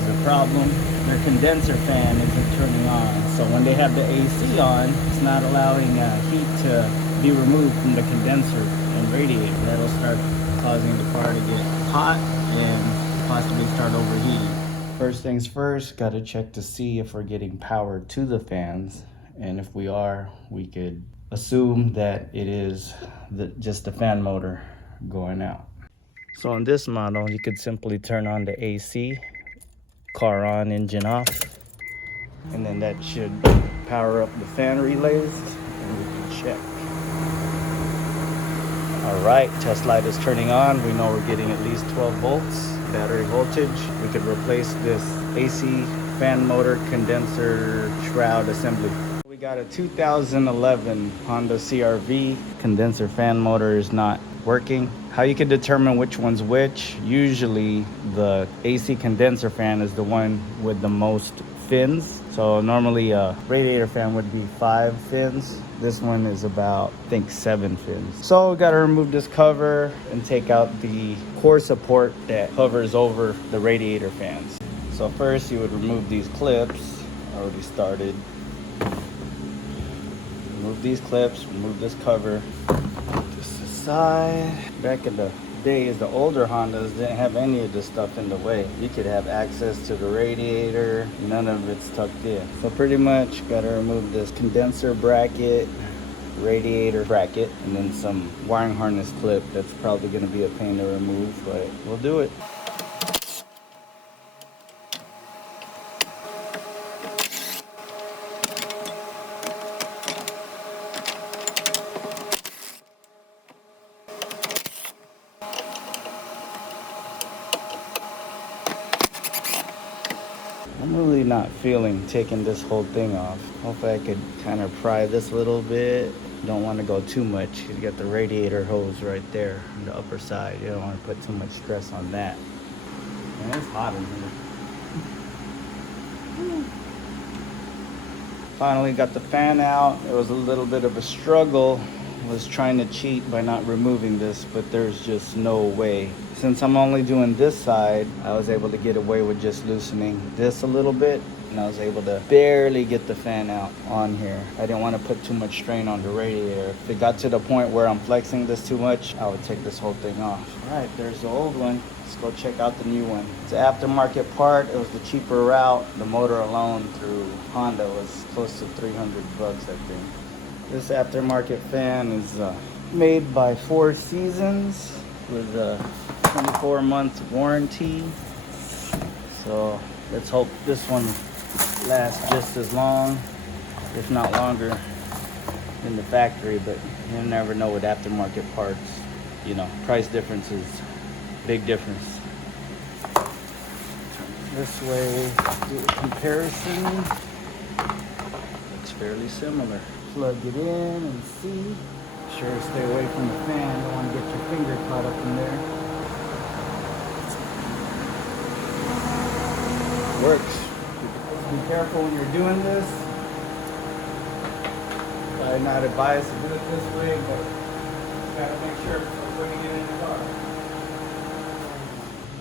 here's the problem. Their condenser fan isn't turning on. So when they have the AC on, it's not allowing heat to be removed from the condenser and radiator. That'll start causing the car to get hot and possibly start overheating. First things first, gotta check to see if we're getting power to the fans. And if we are, we could assume that it is just the fan motor going out. So on this model, you could simply turn on the AC, car on, engine off, and then that should power up the fan relays, and we can check. All right, test light is turning on. We know we're getting at least 12 volts battery voltage. We could replace this AC fan motor condenser shroud assembly. We got a 2011 Honda CR-V. Condenser fan motor is not working. How you can determine which one's which? Usually the AC condenser fan is the one with the most fins. So normally a radiator fan would be 5 fins. This one is about, I think, 7 fins. So we gotta remove this cover and take out the core support that hovers over the radiator fans. So first you would remove these clips. Already started. Remove these clips, remove this cover. Put this aside. Back in the days, the older Hondas didn't have any of this stuff in the way. You could have access to the radiator, none of it's tucked in. So pretty much gotta remove this condenser bracket, radiator bracket, and then some wiring harness clip. That's probably gonna be a pain to remove, but we'll do it. I'm really not feeling taking this whole thing off. Hopefully I could kind of pry this a little bit. Don't want to go too much. You got the radiator hose right there on the upper side. You don't want to put too much stress on that. Man, it's hot in here. Finally got the fan out. It was a little bit of a struggle. I was trying to cheat by not removing this, but there's just no way. Since I'm only doing this side, I was able to get away with just loosening this a little bit, and I was able to barely get the fan out on here. I didn't want to put too much strain on the radiator. If it got to the point where I'm flexing this too much, I would take this whole thing off. All right, there's the old one. Let's go check out the new one. It's an aftermarket part. It was the cheaper route. The motor alone through Honda was close to 300 bucks, I think. This aftermarket fan is made by Four Seasons with a 24-month warranty. So let's hope this one lasts just as long, if not longer, than the factory. But you never know with aftermarket parts. You know, price difference is big difference. This way, do a comparison. It's fairly similar. Plug it in and see. Sure, stay away from the fan. Don't want to get your finger caught up in there. Works. Be careful when you're doing this. I'm not advised to do it this way, but you gotta make sure before putting it in the car.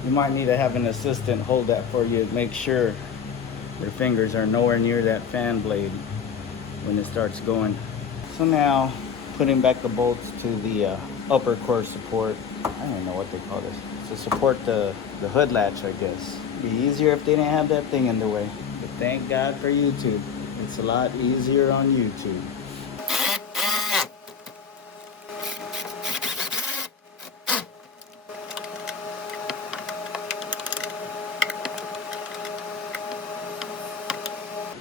You might need to have an assistant hold that for you to make sure your fingers are nowhere near that fan blade when it starts going. So now, putting back the bolts to the upper core support. I don't even know what they call this. To support the hood latch, I guess. It'd be easier if they didn't have that thing in the way. But thank God for YouTube. It's a lot easier on YouTube.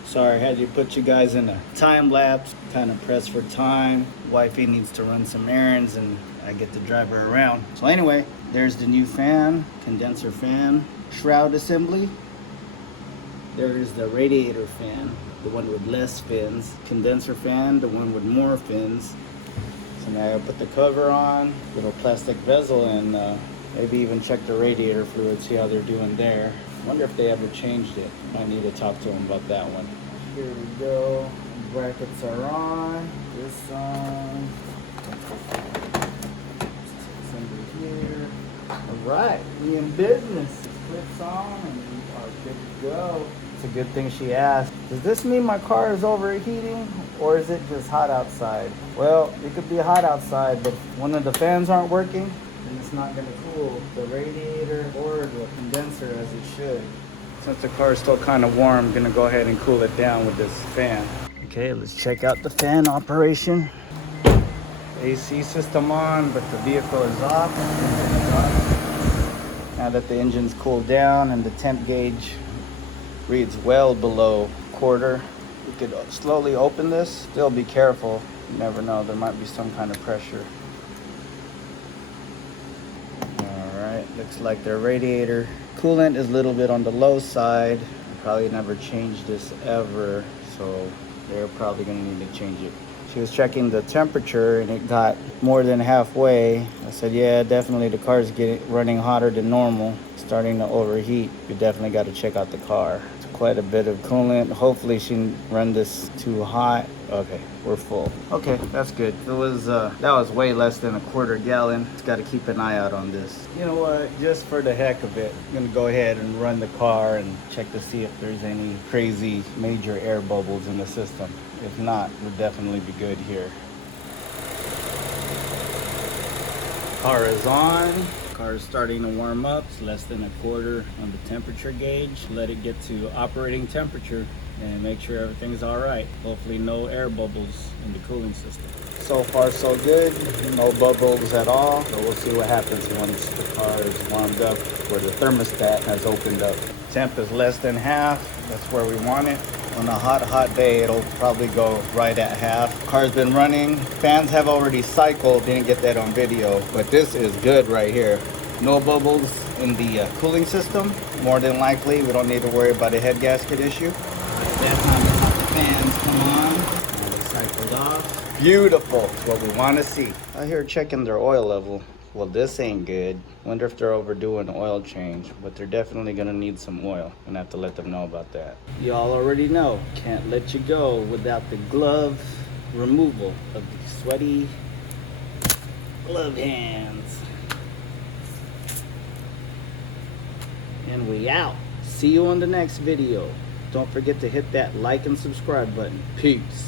Sorry, I had to put you guys in a time lapse, kind of pressed for time. Wifey needs to run some errands and I get to drive her around. So anyway, there's the new fan, condenser fan, shroud assembly. There is the radiator fan, the one with less fins. Condenser fan, the one with more fins. So now I put the cover on, little plastic bezel, and maybe even check the radiator fluid, see how they're doing there. Wonder if they ever changed it. I need to talk to them about that one. Here we go. Brackets are on. This on. Assembly here. All right, we in business. Clips on, and we are Good to go. It's a good thing she asked. Does this mean my car is overheating or is it just hot outside? Well, it could be hot outside, but if one of the fans aren't working, then it's not gonna cool the radiator or the condenser as it should. Since the car is still kind of warm, I'm gonna go ahead and cool it down with this fan. Okay, let's check out the fan operation. AC system on, but the vehicle is off. Now that the engine's cooled down and the temp gauge reads well below quarter, we could slowly open this. Still be careful, you never know, there might be some kind of pressure. Alright, looks like their radiator coolant is a little bit on the low side. Probably never changed this ever, so they're probably gonna need to change it. She was checking the temperature and it got more than halfway. I said, yeah, definitely the car's running hotter than normal, starting to overheat. You definitely got to check out the car. It's quite a bit of coolant. Hopefully she didn't run this too hot. Okay, we're full. Okay, that's good. It was that was way less than a quarter gallon. Just got to keep an eye out on this. You know what? Just for the heck of it, I'm gonna go ahead and run the car and check to see if there's any crazy major air bubbles in the system. If not, we'll definitely be good here. Car is on. Car is starting to warm up. It's less than a quarter on the temperature gauge. Let it get to operating temperature and make sure everything's all right. Hopefully no air bubbles in the cooling system. So far so good, no bubbles at all. So we'll see what happens once the car is warmed up, where the thermostat has opened up. Temp is less than half. That's where we want it. On a hot day, it'll probably go right at half. Car's been running. Fans have already cycled. Didn't get that on video, but this is good right here. No bubbles in the cooling system. More than likely, we don't need to worry about a head gasket issue. That time to have the fans come on. And they cycled off. Beautiful. That's what we want to see. Out here checking their oil level. Well, this ain't good. Wonder if they're overdoing an oil change, but they're definitely gonna need some oil. Gonna have to let them know about that. Y'all already know, can't let you go without the glove removal of the sweaty glove hands. And we out. See you on the next video. Don't forget to hit that like and subscribe button. Peace.